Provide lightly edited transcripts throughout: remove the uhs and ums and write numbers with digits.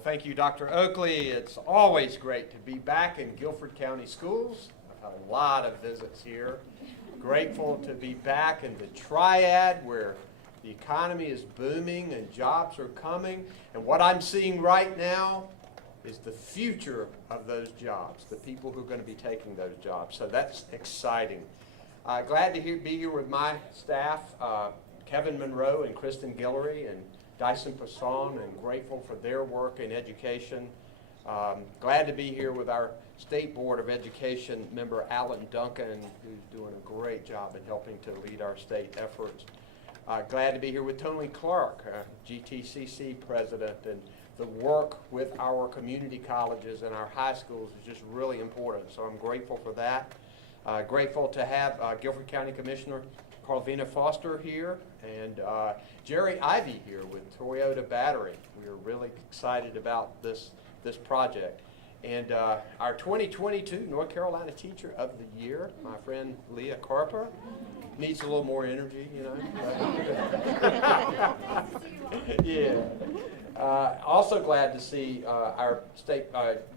Well, thank you, Dr. Oakley. It's always great to be back in Guilford County Schools. I've had a lot of visits here. Grateful to be back in the Triad where the economy is booming and jobs are coming. And what I'm seeing right now is the future of those jobs, the people who are going to be taking those jobs. So that's exciting. Glad to be here with my staff, Kevin Monroe and Kristen Guillory and Dyson Passon, and grateful for their work in education. Glad to be here with our State Board of Education member Alan Duncan, who's doing a great job in helping to lead our state efforts. Glad to be here with Tony Clark, GTCC president, and the work with our community colleges and our high schools is just really important, so I'm grateful for that. Grateful to have Guilford County Commissioner Carlvina Foster here, and Jerry Ivey here with Toyota Battery. We are really excited about this project. And our 2022 North Carolina Teacher of the Year, my friend Leah Carper, needs a little more energy, you know. Yeah. Also glad to see our state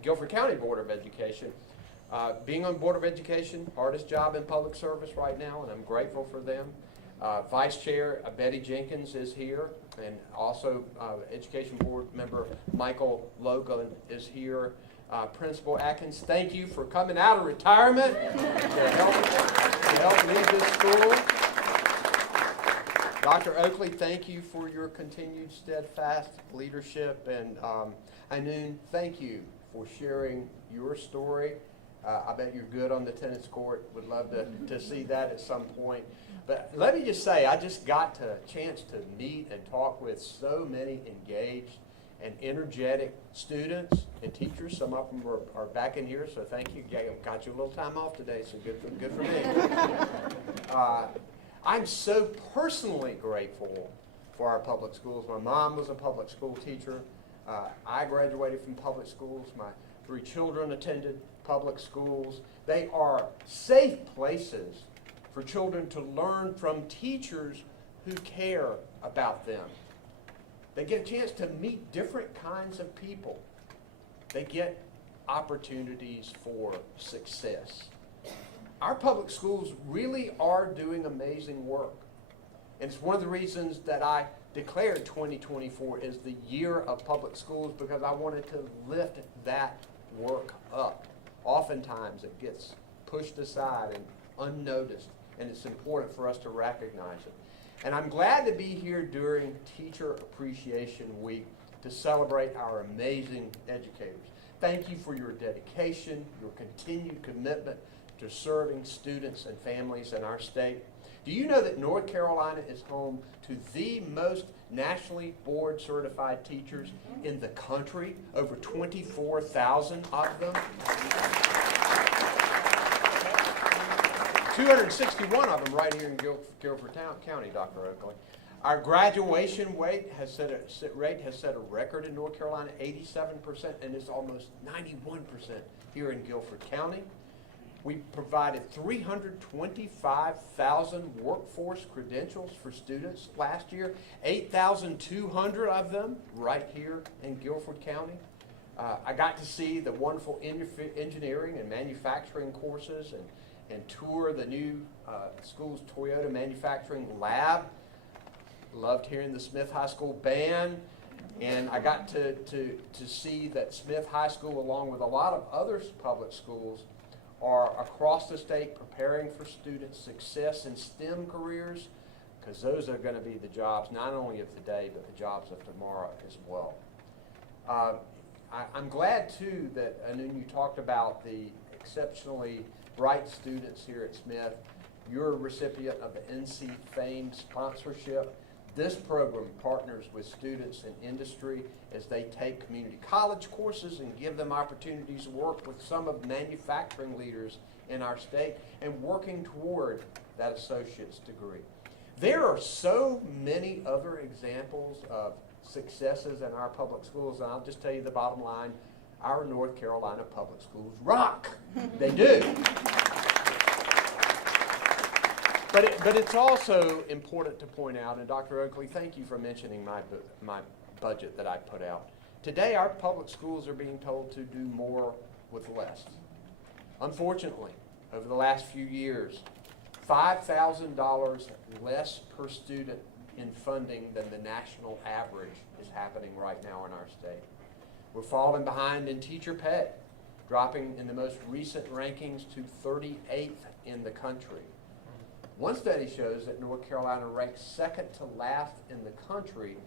Guilford County Board of Education. Being on Board of Education, hardest job in public service right now, and I'm grateful for them. Vice Chair Betty Jenkins is here, and also Education Board member Michael Logan is here. Principal Atkins, thank you for coming out of retirement to help lead this school. Dr. Oakley, thank you for your continued steadfast leadership, and Anoon, thank you for sharing your story. I bet you're good on the tennis court. Would love to see that at some point. But let me just say, I just got a chance to meet and talk with so many engaged and energetic students and teachers. Some of them are back in here, so thank you. Got you a little time off today, so good for me. I'm so personally grateful for our public schools. My mom was a public school teacher. I graduated from public schools. My 3 children attended public schools. They are safe places for children to learn from teachers who care about them. They get a chance to meet different kinds of people. They get opportunities for success. Our public schools really are doing amazing work. And it's one of the reasons that I declared 2024 as the year of public schools, because I wanted to lift that work up. Oftentimes it gets pushed aside and unnoticed, and it's important for us to recognize it. And I'm glad to be here during Teacher Appreciation Week to celebrate our amazing educators. Thank you for your dedication, your continued commitment to serving students and families in our state. Do you know that North Carolina is home to the most nationally board certified teachers in the country? Over 24,000 of them. 261 of them right here in Guilford County, Dr. Oakley. Our graduation rate has set a record in North Carolina, 87%, and it's almost 91% here in Guilford County. We provided 325,000 workforce credentials for students last year, 8,200 of them right here in Guilford County. I got to see the wonderful engineering and manufacturing courses and tour the new school's Toyota manufacturing lab. Loved hearing the Smith High School band, and I got to see that Smith High School, along with a lot of other public schools, are across the state preparing for students' success in STEM careers, because those are going to be the jobs not only of today but the jobs of tomorrow as well. I'm glad too that Anoon, you talked about the exceptionally bright students here at Smith. You're a recipient of the NC Fame sponsorship. This program partners with students in industry as they take community college courses and give them opportunities to work with some of the manufacturing leaders in our state and working toward that associate's degree. There are so many other examples of successes in our public schools, and I'll just tell you the bottom line. Our North Carolina public schools rock. They do. But it's also important to point out, and Dr. Oakley, thank you for mentioning my budget that I put out. Today, our public schools are being told to do more with less. Unfortunately, over the last few years, $5,000 less per student in funding than the national average is happening right now in our state. We're falling behind in teacher pay, dropping in the most recent rankings to 38th in the country. One study shows that North Carolina ranks second to last in the country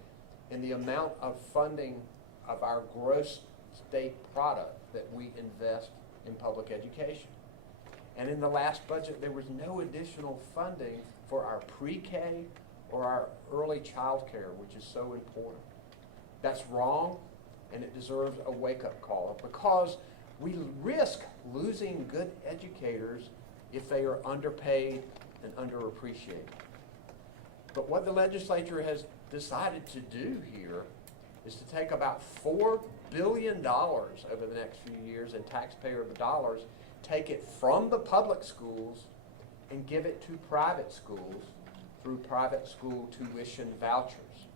in the amount of funding of our gross state product that we invest in public education. And in the last budget, there was no additional funding for our pre-K or our early child care, which is so important. That's wrong, and it deserves a wake-up call, because we risk losing good educators if they are underpaid and underappreciated. But what the legislature has decided to do here is to take about $4 billion over the next few years in taxpayer dollars, take it from the public schools and give it to private schools through private school tuition vouchers.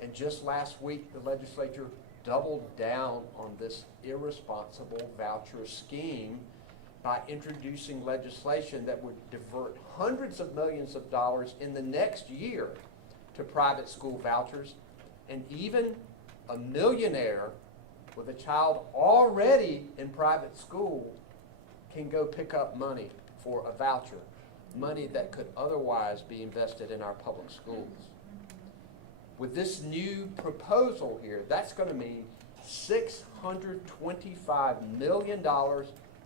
And just last week, the legislature doubled down on this irresponsible voucher scheme by introducing legislation that would divert hundreds of millions of dollars in the next year to private school vouchers, and even a millionaire with a child already in private school can go pick up money for a voucher, money that could otherwise be invested in our public schools. With this new proposal here, that's going to mean $625 million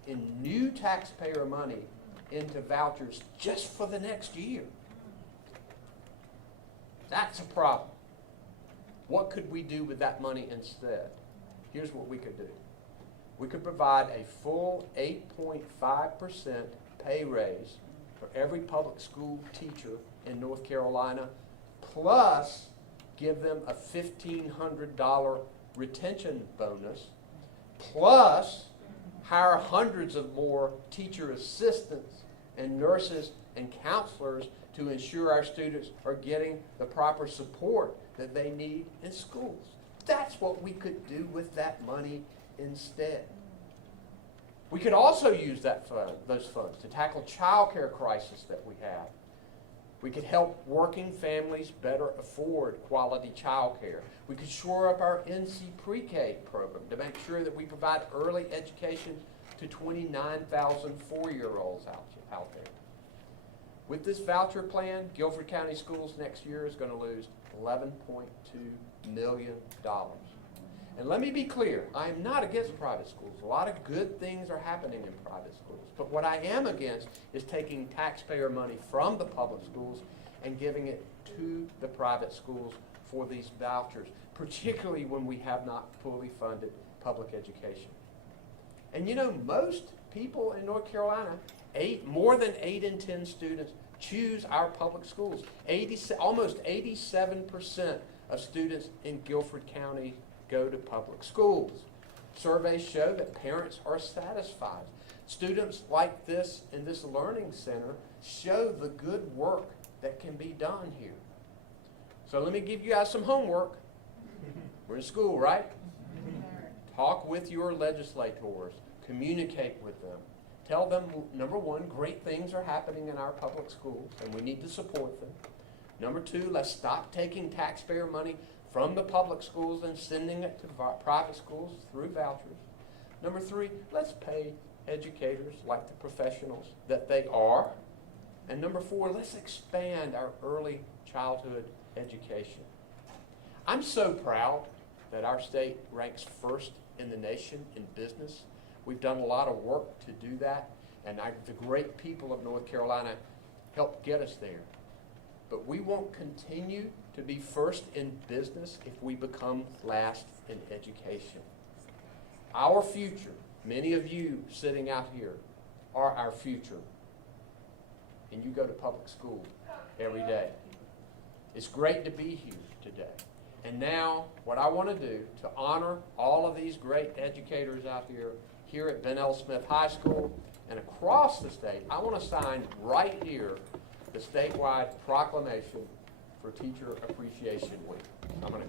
in new taxpayer money into vouchers just for the next year. That's a problem. What could we do with that money instead? Here's what we could do. We could provide a full 8.5% pay raise for every public school teacher in North Carolina, plus give them a $1,500 retention bonus, plus hire hundreds of more teacher assistants and nurses and counselors to ensure our students are getting the proper support that they need in schools. That's what we could do with that money instead. We could also use those funds to tackle child care crisis that we have. We could help working families better afford quality child care. We could shore up our NC pre-K program to make sure that we provide early education to 29,000 four-year-olds out there. With this voucher plan, Guilford County Schools next year is going to lose $11.2 million. And let me be clear, I am not against private schools. A lot of good things are happening in private schools. But what I am against is taking taxpayer money from the public schools and giving it to the private schools for these vouchers, particularly when we have not fully funded public education. And you know, most people in North Carolina, more than 8 in 10 students choose our public schools. Almost 87% of students in Guilford County go to public schools. Surveys show that parents are satisfied. Students like this in this learning center show the good work that can be done here. So let me give you guys some homework. We're in school, right? Talk with your legislators. Communicate with them. Tell them, number one, great things are happening in our public schools and we need to support them. Number two, let's stop taking taxpayer money from the public schools and sending it to private schools through vouchers. Number three, let's pay educators like the professionals that they are. And number four, let's expand our early childhood education. I'm so proud that our state ranks first in the nation in business. We've done a lot of work to do that, and the great people of North Carolina helped get us there. But we won't continue to be first in business if we become last in education. Our future, many of you sitting out here, are our future. And you go to public school every day. It's great to be here today. And now, what I want to do to honor all of these great educators out here at Ben L. Smith High School and across the state, I want to sign right here the statewide proclamation for Teacher Appreciation Week. I'm going to